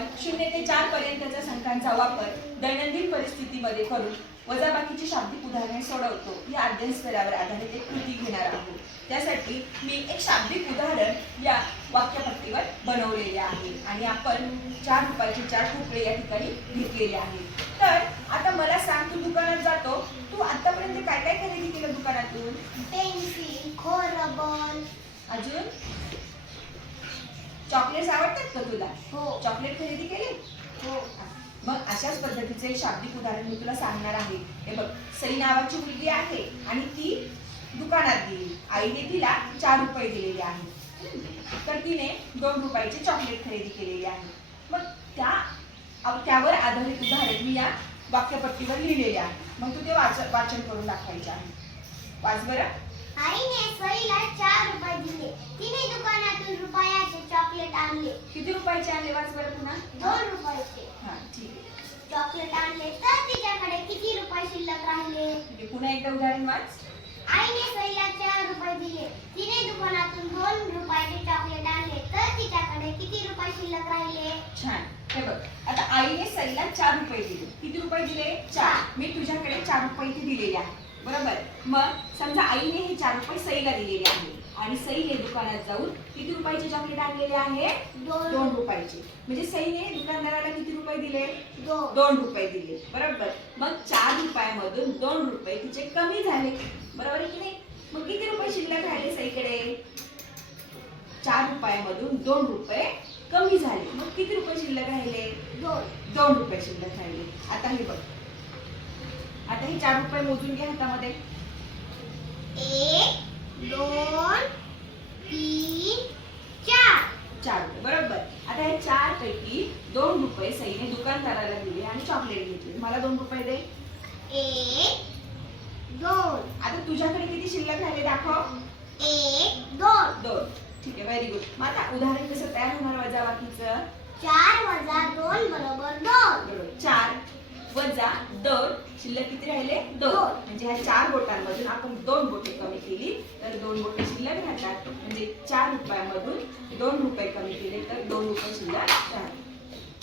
आपण शून्य ते चार पर्यंतच्या संख्यांचा वापर दैनंदिन परिस्थितीमध्ये करून वजाबाकीची शाब्दिक उदाहरणे सोडवतो. या अध्ययन स्तरावर आधारित एक कृती घेणार आहोत. त्यासाठी मी एक शाब्दिक उदाहरण या वाक्यपट्टीवर बनवलेले आहे आणि आपण चार रुपयाचे चार तुकडे या ठिकाणी घेतलेले आहेत तर आता मला सांग तू दुकानात जातो. तू आतापर्यंत काय काय खरेदी केलं दुकानातून? पेन्सिल खोरबल अजून? चॉकलेट्स आवडतात का तुला? हो. चॉकलेट खरेदी केली? हो. मग अशाच पद्धतीचे एक शाब्दिक उदाहरण मी तुला सांगणार आहे. हे बघ सई नावाची मुलगी आहे आणि ती दुकानात गेली. आईने तिला चार रुपये दिलेले आहेत. तर तिने दोन रुपयाचे चॉकलेट खरेदी केलेली आहे मग त्या त्यावर आधारित उदाहरण मी या वाक्यपट्टीवर लिहिलेले आहे. मग तू ते वाच वाचन करून दाखवायचे आहे. वाच बरं. आईने सईला चार रुपये दिले. तिने चॉकलेट आणले. किती रुपयाचे आणले वाच बरं पुन्हा? दोन रुपयाचे. हा ठीक आहे. चॉकलेट आणले. तर तिच्याकडे किती रुपये शिल्लक राहिले? ठीक आहे पुन्हा एकदा उदाहरण वाच. आईने सईला चार रुपये दिले. तिने दुकानातून दोन रुपयाचे चॉकलेट आणले. तर तिच्याकडे किती रुपये शिल्लक राहिले? छान. हे बघ. आता आईने सईला चार रुपये दिले. किती रुपये दिले? चार. मी तुझ्याकडे चार रुपये इथे दिलेले आहे. बरोबर? मग समजा आईने हे चार रुपये सईला दिलेले आहे आणि सईने दुकानात जाऊन किती रुपयाचे चॉकलेट आणलेले आहे? दोन. दोन रुपयाचे. म्हणजे सईने दुकानदाराला किती रुपये दिले? दोन. दोन रुपये दिले. बरोबर. मग चार रुपयामधून दोन रुपये तिचे कमी झाले. बरोबर आहे की नाही? मग किती रुपये शिल्लक राहिले सईकडे? चार रुपयामधून दोन रुपये कमी झाले. मग किती रुपये शिल्लक राहिले? दोन. दोन रुपये शिल्लक राहिले. आता हे बघ. आता हे चार रुपये मोजून घ्या हातामध्ये एक दोन तीन चार रुपये. बरोबर. आता हे चार पैकी दोन रुपये सईने दुकानदाराला दिले आणि चॉकलेट घेतले. मला दोन रुपये दे. एक दोन. आता तुझ्याकडे किती शिल्लक राहिले दाखव. एक दोन. दोन. ठीक आहे व्हेरी गुड मग आता उदाहरण कसं तयार होणार वजाबाकीचं चार वजा दोन बरोबर दोन. बरोबर. चार वजा दोन. शिल्लक किती राहिले? दोन. म्हणजे ह्या चार बोटांमधून आपण दोन बोटे कमी केली तर दोन बोटे शिल्लक राहतात. म्हणजे चार रुपयामधून दोन रुपये कमी केले तर दोन रुपये शिल्लक राहतात